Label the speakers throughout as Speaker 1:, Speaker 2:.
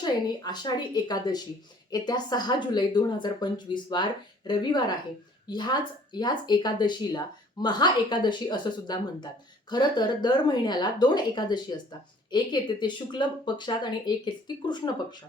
Speaker 1: देवशयनी आषाढी एकादशी येत्या सहा जुलै दोन हजार पंचवीस वार रविवार आहे. ह्याच ह्याच एकादशीला महा एकादशी असं सुद्धा म्हणतात. खरं तर दर महिन्याला दोन एकादशी असतात. एक येते ते शुक्ल पक्षात आणि एक येते ती कृष्ण पक्षात.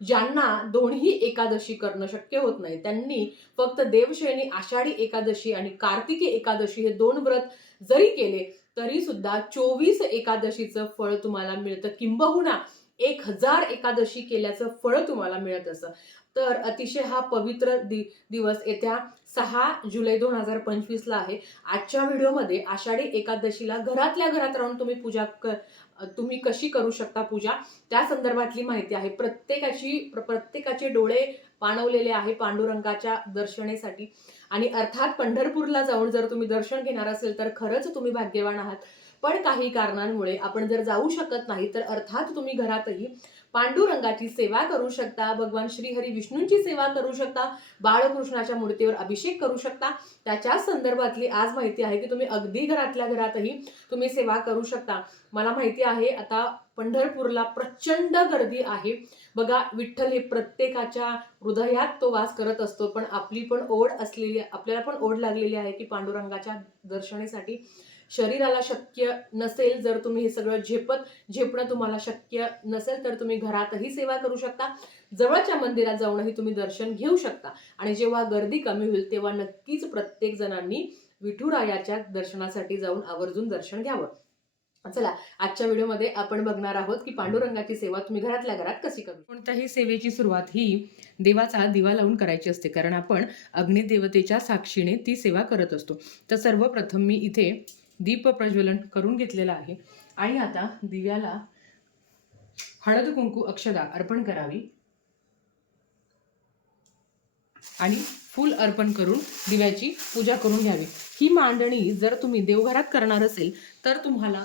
Speaker 1: ज्यांना दोन्ही एकादशी करणं शक्य होत नाही त्यांनी फक्त देवशयनी आषाढी एकादशी आणि कार्तिकी एकादशी हे दोन व्रत जरी केले तरी सुद्धा चोवीस एकादशीचं फळ तुम्हाला मिळतं. किंबहुना एक हजार एकादशी केल्याचं फळ तुम्हाला मिळत असं. तर अतिशय हा पवित्र दि दिवस येत्या सहा जुलै दोन हजार पंचवीसला आहे. आजच्या व्हिडिओमध्ये आषाढी एकादशीला घरातल्या घरात राहून तुम्ही पूजा क तुम्ही कशी करू शकता पूजा? त्या संदर्भातली माहिती आहे. प्रत्येकाची प्र- प्रत्येकाचे डोळे पाणवलेले आहे पांडुरंगाच्या दर्शनेसाठी. आणि अर्थात पंढरपूरला जाऊन जर तुम्ही दर्शन घेणार असेल तर खरंच तुम्ही भाग्यवान आहात. पण काही कारणांमुळे आपण जर जाऊ शकत नाही तर अर्थात तुम्ही घरातही पांडुरंगाची सेवा करू शकता भगवान श्रीहरी विष्णूंची सेवा करू शकता बाळकृष्णाच्या मूर्तीवर अभिषेक करू शकता. त्याच्या संदर्भातली आज माहिती आहे की तुम्ही अगदी घरातल्या घरातही तुम्ही सेवा करू शकता. मला माहिती आहे आता पंढरपूरला प्रचंड गर्दी आहे. बघा विठ्ठल हे प्रत्येकाच्या हृदयात तो वास करत असतो पण आपली पण ओढ असलेली आपल्याला पण ओढ लागलेली आहे की पांडुरंगाच्या दर्शनासाठी शरीराला शक्य नसेल जर तुम्ही हे सगळं झेपत झेपणं तुम्हाला शक्य नसेल तर तुम्ही घरातही सेवा करू शकता. जवळच्या मंदिरात जाऊनही तुम्ही दर्शन घेऊ शकता. आणि जेव्हा गर्दी कमी होईल तेव्हा नक्कीच प्रत्येक जणांनी विठुरायाच्या दर्शनासाठी जाऊन आवर्जून दर्शन घ्यावं. चला आजच्या व्हिडिओमध्ये आपण बघणार आहोत की पांडुरंगाची सेवा तुम्ही घरातल्या घरात कशी करू कोणत्याही सेवेची सुरुवात ही देवाचा दिवा लावून करायची असते कारण आपण अग्निदेवतेच्या साक्षीने ती सेवा करत असतो. तर सर्वप्रथम मी इथे दीप प्रज्वलन करून घेतलेलं आहे. आणि आता दिव्याला हळद कुंकू अक्षदा अर्पण करावी. आणि फूल अर्पण करून दिव्याची पूजा करून घ्यावी. ही मांडणी जर तुम्ही देवघरात करणार असेल तर तुम्हाला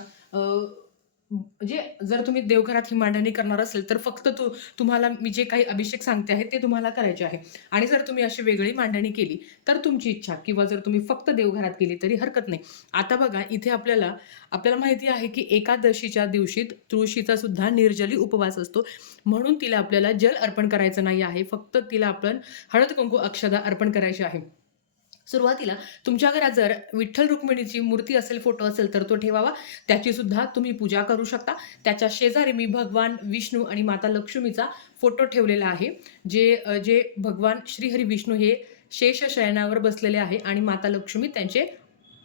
Speaker 1: म्हणजे जर तुम्ही देवघरात ही मांडणी करणार असेल तर फक्त तू तुम्हाला मी जे काही अभिषेक सांगते आहे ते तुम्हाला करायचे आहे. आणि जर तुम्ही अशी वेगळी मांडणी केली तर तुमची इच्छा किंवा जर तुम्ही फक्त देवघरात केली तरी हरकत नाही. आता बघा इथे आपल्याला आपल्याला माहिती आहे की एकादशीच्या दिवशी तुळशीचा सुद्धा निर्जली उपवास असतो. म्हणून तिला आपल्याला जल अर्पण करायचं नाही आहे. फक्त तिला आपण हळद कुंकू अक्षदा अर्पण करायचे आहे. सुरुवातीला तुमच्या घरात जर विठ्ठल रुक्मिणीची मूर्ती असेल फोटो असेल तर तो ठेवावा. त्याची सुद्धा तुम्ही पूजा करू शकता. त्याच्या शेजारी मी भगवान विष्णू आणि माता लक्ष्मीचा फोटो ठेवलेला आहे जे जे भगवान श्रीहरी विष्णू हे शेष शयनावर बसलेले आहे आणि माता लक्ष्मी त्यांचे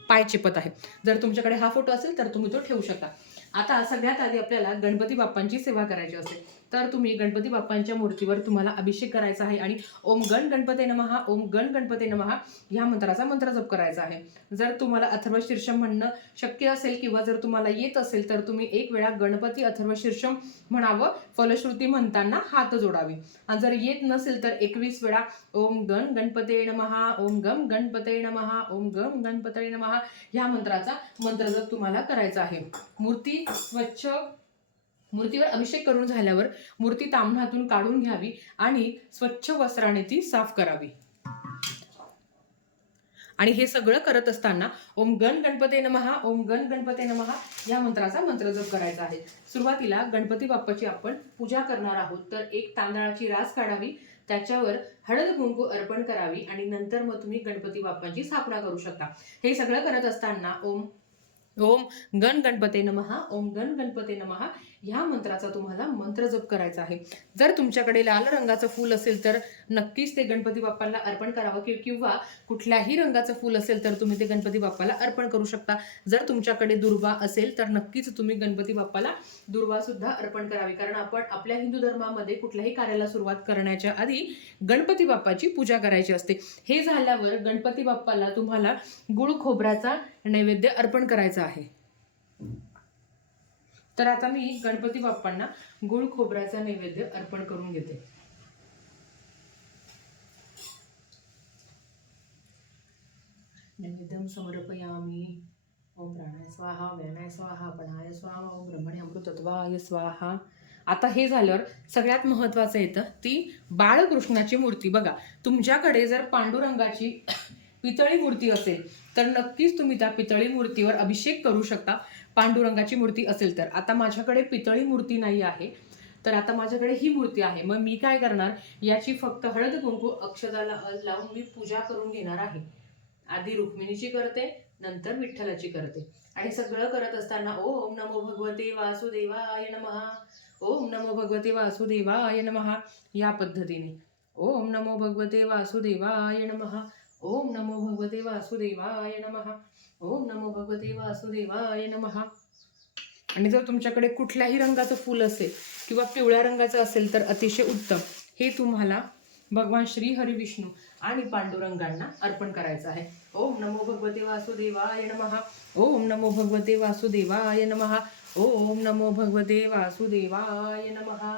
Speaker 1: पाय चेपत आहे जर तुमच्याकडे हा फोटो असेल तर तुम्ही तो ठेवू शकता. आता सगळ्यात आधी आपल्याला गणपती बाप्पांची सेवा करायची असेल. तर तुम्ही गणपती बाप्पांच्या मूर्तीवर तुम्हाला अभिषेक करायचा आहे आणि ओम गण गणपते नमहा ओम गण गणपते नमहा ह्या मंत्राचा मंत्र जप करायचा आहे. जर तुम्हाला अथर्व शीर्षम म्हणणं शक्य असेल किंवा जर तुम्हाला येत असेल तर तुम्ही एक वेळा गणपती अथर्व शीर्षम म्हणावं फलश्रुती म्हणताना हात जोडावे. आणि जर येत नसेल तर एकवीस वेळा ओम गण गणपते नमहा ओम गम गणपते नमहा ओम गम गणपते नमहा ह्या मंत्राचा मंत्र जप तुम्हाला करायचा आहे. मूर्ती स्वच्छ मूर्तीवर अभिषेक करून झाल्यावर मूर्ती तांबणातून काढून घ्यावी आणि स्वच्छ वस्त्राने ती साफ करावी. आणि हे सगळं करत असताना ओम गण गणपते नमहा ओम गण गणपते नमहा या मंत्राचा मंत्रजप करायचा आहे. सुरुवातीला गणपती बाप्पाची आपण पूजा करणार आहोत. तर एक तांदळाची रास काढावी त्याच्यावर हळद कुंकू अर्पण करावी आणि नंतर मग तुम्ही गणपती बाप्पाची स्थापना करू शकता. हे सगळं करत असताना ओम ओम गण गणपते नमहा ओम गण गणपते नमहा ह्या मंत्राचा तुम्हाला मंत्र जप करायचा आहे. जर तुमच्याकडे लाल रंगाचं फूल असेल तर नक्कीच ते गणपती बाप्पाला अर्पण करावं कि- किंवा कुठल्याही रंगाचं फूल असेल तर तुम्ही ते गणपती बाप्पाला अर्पण करू शकता. जर तुमच्याकडे दुर्वा असेल तर नक्कीच तुम्ही गणपती बाप्पाला दुर्वा सुद्धा अर्पण करावी. कारण आपण आपल्या हिंदू धर्मामध्ये कुठल्याही कार्याला सुरुवात करण्याच्या आधी गणपती बाप्पाची पूजा करायची असते. हे झाल्यावर गणपती बाप्पाला तुम्हाला गुळ खोबऱ्याचा नैवेद्य अर्पण करायचा आहे. तर आता मी गणपती बाप्पांना गुळ खोबऱ्याचा नैवेद्य अर्पण करून घेते. नैवेद्यम समर्पयामी. ओम प्राणाय स्वाहा व्यानाय स्वाहा पणाय स्वाहा ओम ब्रह्मणे अमृतत्वाय स्वाहा. आता हे झाल्यावर सगळ्यात महत्वाचं येतं ती बाळकृष्णाची मूर्ती. बघा तुमच्याकडे जर पांडुरंगाची पितळी मूर्ती असेल तर नक्कीच तुम्ही त्या पितळी मूर्तीवर अभिषेक करू शकता. पांडुरंगाची मूर्ती असेल तर. आता माझ्याकडे पितळी मूर्ती नाही आहे तर आता माझ्याकडे ही मूर्ती आहे. मग मी काय करणार? याची फक्त हळद कुंकू अक्षदाला लावून मी पूजा करून घेणार आहे. आधी रुक्मिणीची करते नंतर विठ्ठलाची करते. आणि सगळं करत असताना ओम नमो भगवते वासुदेवाय नमहा ओम नमो भगवते वासुदेवाय नमहा या पद्धतीने. ओम नमो भगवते वासुदेवाय नमहा ओम नमो भगवते वासुदेवाय नमहा ओम नमो भगवते वासुदेवाय नमहा आणि जर तुमच्याकडे कुठल्याही रंगाचं फूल असेल किंवा पिवळ्या रंगाचं असेल तर अतिशय उत्तम. हे तुम्हाला भगवान श्री हरिविष्णू आणि पांडुरंगांना अर्पण करायचं आहे. ओम नमो भगवते वासुदेवाय नमहा ओम नमो भगवते वासुदेवाय नमः. ओम नमो भगवते वासुदेवाय नमहा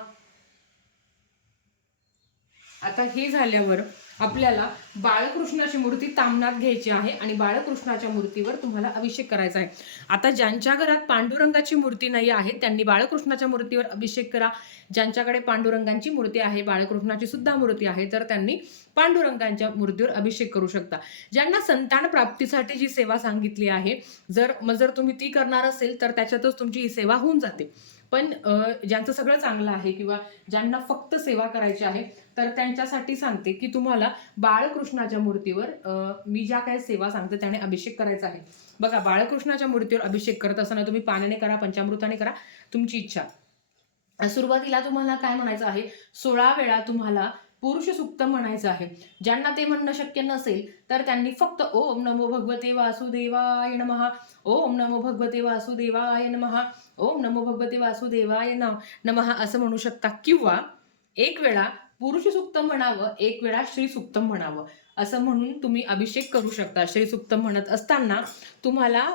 Speaker 1: आता हे झाल्यावर आपल्याला बाळकृष्णाची मूर्ती तामनात घ्यायची आहे आणि बाळकृष्णाच्या मूर्तीवर तुम्हाला अभिषेक करायचा आहे. आता ज्यांच्या घरात पांडुरंगाची मूर्ती नाही आहे त्यांनी बाळकृष्णाच्या मूर्तीवर अभिषेक करा. ज्यांच्याकडे पांडुरंगांची मूर्ती आहे बाळकृष्णाची सुद्धा मूर्ती आहे तर त्यांनी पांडुरंगांच्या मूर्तीवर अभिषेक करू शकता. ज्यांना संतान प्राप्तीसाठी जी सेवा सांगितली आहे जर मग जर तुम्ही ती करणार असेल तर त्याच्यातच तुमची ही सेवा होऊन जाते. पण ज्यांचं सगळं चांगलं आहे किंवा ज्यांना फक्त सेवा करायची आहे तर त्यांच्यासाठी सांगते की तुम्हाला बाळकृष्णाच्या मूर्तीवर मी ज्या काही सेवा सांगते त्याने अभिषेक करायचा आहे. बघा बाळकृष्णाच्या मूर्तीवर अभिषेक करत असताना तुम्ही पाण्याने करा पंचामृताने करा तुमची इच्छा. सुरुवातीला तुम्हाला काय म्हणायचं आहे सोळा वेळा तुम्हाला पुरुष सुक्त म्हणायचं आहे. ज्यांना ते म्हणणं शक्य नसेल तर त्यांनी फक्त ओम नमो भगवते वासुदेवाय नमः ओम नमो भगवते वासुदेवाय नमः. ओम नमो भगवते वासुदेवाय न- नमः असं म्हणू शकता. किंवा एक वेळा पुरुष सुक्तम म्हणावं एक वेळा श्री सुक्तम म्हणावं. असं म्हणून तुम्ही अभिषेक करू शकता. श्री सुक्तम म्हणत असताना तुम्हाला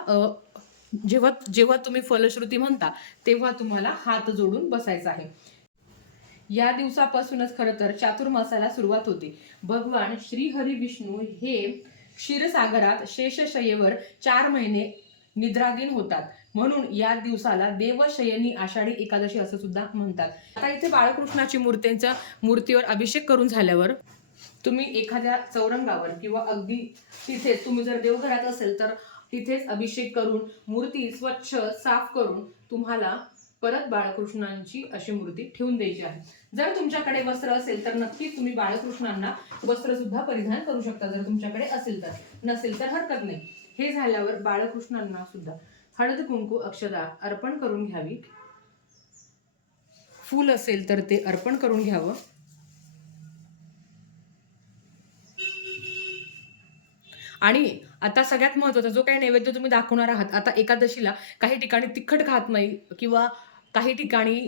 Speaker 1: जेव्हा जेव्हा तुम्ही फलश्रुती म्हणता तेव्हा तुम्हाला हात जोडून बसायचा आहे. या दिवसापासूनच खरं तर चातुर्मासाला सुरुवात होते. भगवान श्री हरी विष्णू हे क्षीरसागरात शेषशयेवर चार महिने निद्राधीन होतात. म्हणून या दिवसाला देवशयनी आषाढी एकादशी असं सुद्धा म्हणतात. आता इथे बाळकृष्णाची मूर्तींच्या मूर्तीवर अभिषेक करून झाल्यावर तुम्ही एखाद्या चौरंगावर किंवा अगदी तिथेच तुम्ही जर देवघरात असेल तर तिथेच अभिषेक करून मूर्ती स्वच्छ साफ करून तुम्हाला परत बाळकृष्णांची अशी मूर्ती ठेवून द्यायची आहे. जर तुमच्याकडे वस्त्र असेल तर नक्कीच तुम्ही बाळकृष्णांना वस्त्र सुद्धा परिधान करू शकता. जर तुमच्याकडे असेल तर नसेल तर हरकत नाही. हे झाल्यावर बाळकृष्णांना सुद्धा हळद कुंकू अक्षदा अर्पण करून घ्यावी. फूल असेल तर ते अर्पण करून घ्यावं. आणि आता सगळ्यात महत्त्वाचा जो काही नैवेद्य तुम्ही दाखवणार आहात आता एकादशीला काही ठिकाणी तिखट खात नाही किंवा काही ठिकाणी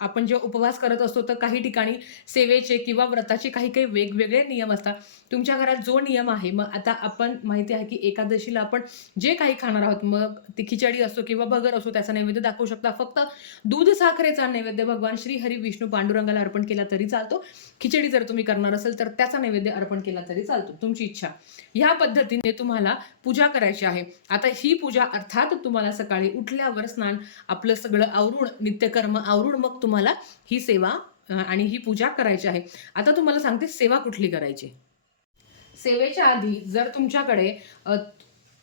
Speaker 1: आपण जेव्हा उपवास करत असतो तर काही ठिकाणी सेवेचे किंवा व्रताचे काही काही वेगवेगळे नियम असतात. तुमच्या घरात जो नियम आहे मग आता आपण माहिती आहे की एकादशीला आपण जे काही खाणार आहोत मग ती खिचडी असो किंवा भगर असो त्याचा नैवेद्य दाखवू शकता. फक्त दूध साखरेचा नैवेद्य भगवान श्री हरी विष्णू पांडुरंगाला अर्पण केला तरी चालतो. खिचडी जर तुम्ही करणार असेल तर त्याचा नैवेद्य अर्पण केला तरी चालतो. तुमची इच्छा. ह्या पद्धतीने तुम्हाला पूजा करायची आहे. आता ही पूजा अर्थात तुम्हाला सकाळी उठल्यावर स्नान आपलं सगळं आवरून नित्यकर्म आवरून मग तुम्हाला ही सेवा आणि ही पूजा करायची आहे. आता तुम्हाला सांगते सेवा कुठली करायची? सेवेच्या आधी जर तुमच्याकडे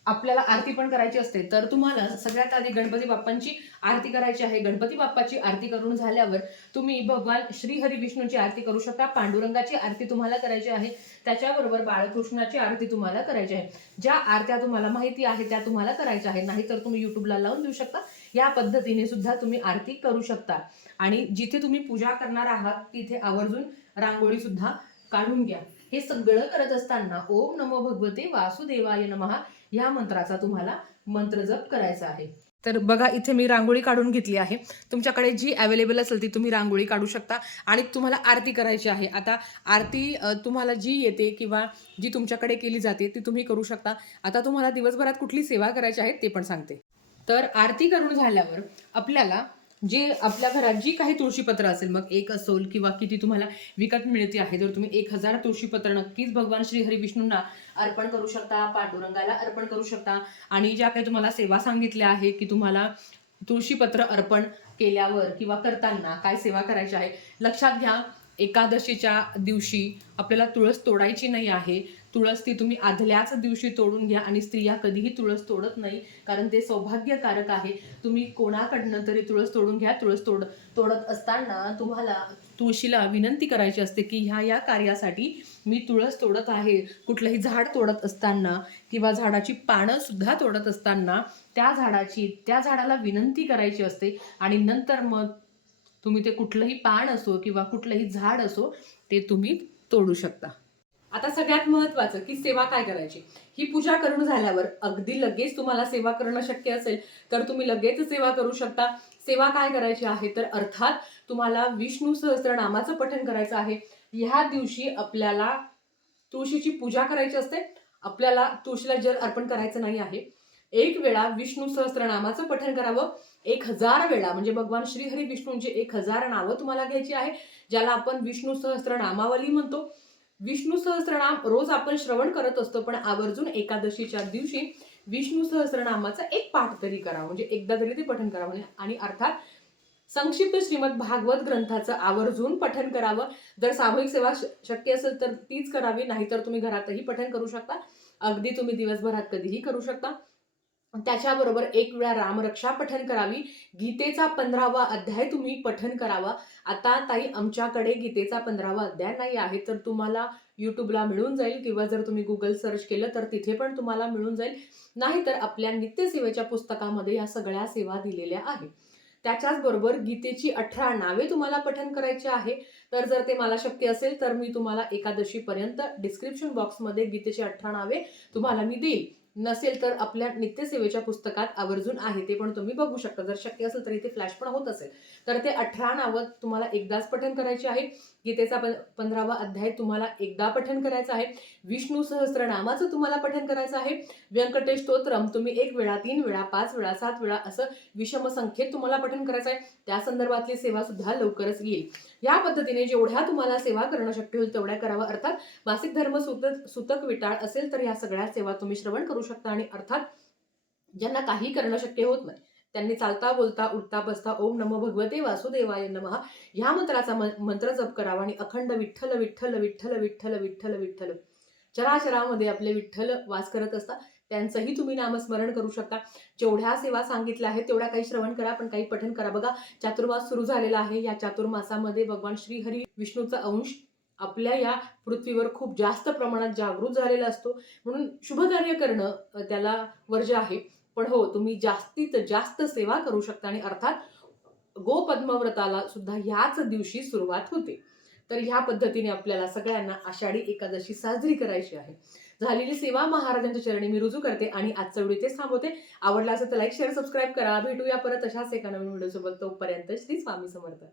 Speaker 1: आपल्याला आरती पण करायची असते तर तुम्हाला सगळ्यात आधी गणपती बाप्पांची आरती करायची आहे. गणपती बाप्पाची आरती करून झाल्यावर तुम्ही भगवान श्री हरी विष्णूची आरती करू शकता. पांडुरंगाची आरती तुम्हाला करायची आहे. त्याच्याबरोबर बाळकृष्णाची आरती तुम्हाला करायची आहे. ज्या आरत्या तुम्हाला माहिती आहे त्या तुम्हाला करायच्या आहे नाहीतर तुम्ही युट्यूबला लावून देऊ शकता. या पद्धतीने सुद्धा तुम्ही आरती करू शकता. आणि जिथे तुम्ही पूजा करणार आहात तिथे आवर्जून रांगोळी सुद्धा काढून घ्या. हे सगळं करत असताना ओम नमो भगवते वासुदेवाय नमः. या मंत्राचा तुम्हाला मंत्र जप करायचा आहे. तर बघा इथे मी रांगोळी काढून घेतली आहे. तुमच्याकडे जी अवेलेबल असेल ती तुम्ही रांगोळी काढू शकता. आणि तुम्हाला आरती करायची आहे. आता आरती तुम्हाला जी येते किंवा जी तुमच्याकडे केली जाते ती तुम्ही करू शकता. आता तुम्हाला दिवसभरात कुठली सेवा करायची आहे ते पण सांगते. तर आरती करून झाल्यावर आपल्याला जे आपल्या घरात जी काही तुळशीपत्र असेल मग एक असोल किंवा किती तुम्हाला विकत मिळते आहे जर तुम्ही एक हजार तुळशीपत्र नक्कीच भगवान श्री हरी विष्णूंना अर्पण करू शकता पांडुरंगाला अर्पण करू शकता. आणि ज्या काही तुम्हाला सेवा सांगितल्या आहे की तुम्हाला तुळशीपत्र अर्पण केल्यावर किंवा करताना काय सेवा करायची आहे लक्षात घ्या. एकादशीच्या दिवशी आपल्याला तुळस तोडायची नाही आहे. तुळस ती तुम्ही आदल्याच दिवशी तोडून घ्या आणि स्त्रिया कधीही तुळस तोडत नाही कारण ते सौभाग्यकारक आहे. तुम्ही कोणाकडनं तरी तुळस तोडून घ्या तुळस तोड तोडत असताना तुम्हाला तुळशीला विनंती करायची असते की ह्या या कार्यासाठी मी तुळस तोडत आहे. कुठलंही झाड तोडत असताना किंवा झाडाची पानं सुद्धा तोडत असताना त्या झाडाची त्या झाडाला विनंती करायची असते आणि नंतर मग तुम्ही ते कुठलंही पान असो किंवा कुठलंही झाड असो ते तुम्ही तोडू शकता. आता सगळ्यात महत्वाचं की सेवा काय करायची? ही पूजा करून झाल्यावर अगदी लगेच तुम्हाला सेवा करणं शक्य असेल तर तुम्ही लगेच सेवा करू शकता. सेवा काय करायची आहे? तर अर्थात तुम्हाला विष्णू सहस्रनामाचं पठण करायचं आहे. ह्या दिवशी आपल्याला तुळशीची पूजा करायची असते. आपल्याला तुळशीला जल अर्पण करायचं नाही आहे. एक वेळा विष्णू सहस्त्रनामाचं पठण करावं. एक हजार वेळा म्हणजे भगवान श्रीहरी विष्णूंची एक हजार नावं तुम्हाला घ्यायची आहे ज्याला आपण विष्णू सहस्त्रनामावली म्हणतो. विष्णू सहस्रनाम रोज आपण श्रवण करत असतो पण आवर्जून एकादशीच्या दिवशी विष्णू सहस्रनामाचा एक पाठ तरी करा म्हणजे एकदा तरी ते पठन करावं. आणि अर्थात संक्षिप्त श्रीमद भागवत ग्रंथाचं आवर्जून पठन करावं. जर सामूहिक सेवा श- शक्य असेल तर तीच करावी नाहीतर तुम्ही घरातही पठन करू शकता. अगदी तुम्ही दिवसभरात कधीही करू शकता. त्याच्याबरोबर एक वेळा रामरक्षा पठन करावी. गीतेचा पंधरावा अध्याय तुम्ही पठन करावा. आता ताई आमच्याकडे गीतेचा पंधरावा अध्याय नाही आहे तर तुम्हाला यूट्यूबला मिळून जाईल किंवा जर तुम्ही गुगल सर्च केलं तर तिथे पण तुम्हाला मिळून जाईल. नाहीतर आपल्या नित्यसेवेच्या पुस्तकामध्ये या सगळ्या सेवा दिलेल्या आहेत. त्याच्याच बरोबर गीतेची अठरा नावे तुम्हाला पठन करायची आहे. तर जर ते मला शक्य असेल तर मी तुम्हाला एकादशीपर्यंत डिस्क्रिप्शन बॉक्समध्ये गीतेची अठरा नावे तुम्हाला मी देईल. नसेल तर आपल्या नित्यसेवेच्या पुस्तकात आवर्जून आहे ते पण तुम्ही बघू शकता. जर शक्य असेल तर इथे फ्लॅश पण होत असेल. तर ते अठरा नावं तुम्हाला एकदाच पठण करायची आहे गीतेचा पं पंधरावा अध्याय तुम्हाला एकदा पठण करायचा आहे. विष्णू सहस्रनामाचं तुम्हाला पठण करायचं आहे. व्यंकटेश स्तोत्रम तुम्ही एक वेळा तीन वेळा पाच वेळा सात वेळा असं विषम संख्येत तुम्हाला पठण करायचं आहे. त्या संदर्भातली सेवा सुद्धा लवकरच येईल. या पद्धतीने जेवढ्या तुम्हाला सेवा करणं शक्य होईल तेवढ्या करावं. अर्थात मासिक धर्म सुतक सुतक विटाळ असेल तर ह्या सगळ्या सेवा तुम्ही श्रवण करू शकता आणि अर्थात ज्यांना काही करणं शक्य होत नाही त्यांनी चालता बोलता उठता बसता ओम नमो भगवते वासुदेवाय नमः ह्या मंत्राचा मंत्र जप करावा आणि अखंड विठ्ठल विठ्ठल विठ्ठल विठ्ठल विठ्ठल विठ्ठल चराचरामध्ये आपले विठ्ठल वास करत असतात. त्यांचंही तुम्ही नामस्मरण करू शकता. जेवढ्या सेवा सांगितल्या आहेत तेवढ्या काही श्रवण करा पण काही पठन करा. बघा चातुर्मास सुरू झालेला आहे. या चातुर्मासामध्ये भगवान श्रीहरी विष्णूचा अंश आपल्या या पृथ्वीवर खूप जास्त प्रमाणात जागृत झालेला असतो. म्हणून शुभ कार्य करणं त्याला वर्ज आहे. पण हो तुम्ही जास्तीत जास्त सेवा करू शकता आणि अर्थात गोपद्मव्रताला सुद्धा ह्याच दिवशी सुरुवात होते. तर ह्या पद्धतीने आपल्याला सगळ्यांना आषाढी एकादशी साजरी करायची आहे. झालेली सेवा महाराजांच्या चरणी मी रुजू करते आणि आजचा व्हिडिओ इथेच थांबवते. आवडला असेल तर लाईक शेअर सबस्क्राईब करा. भेटूया परत अशाच एका नवीन व्हिडिओसोबत. तोपर्यंत श्री स्वामी समर्थ.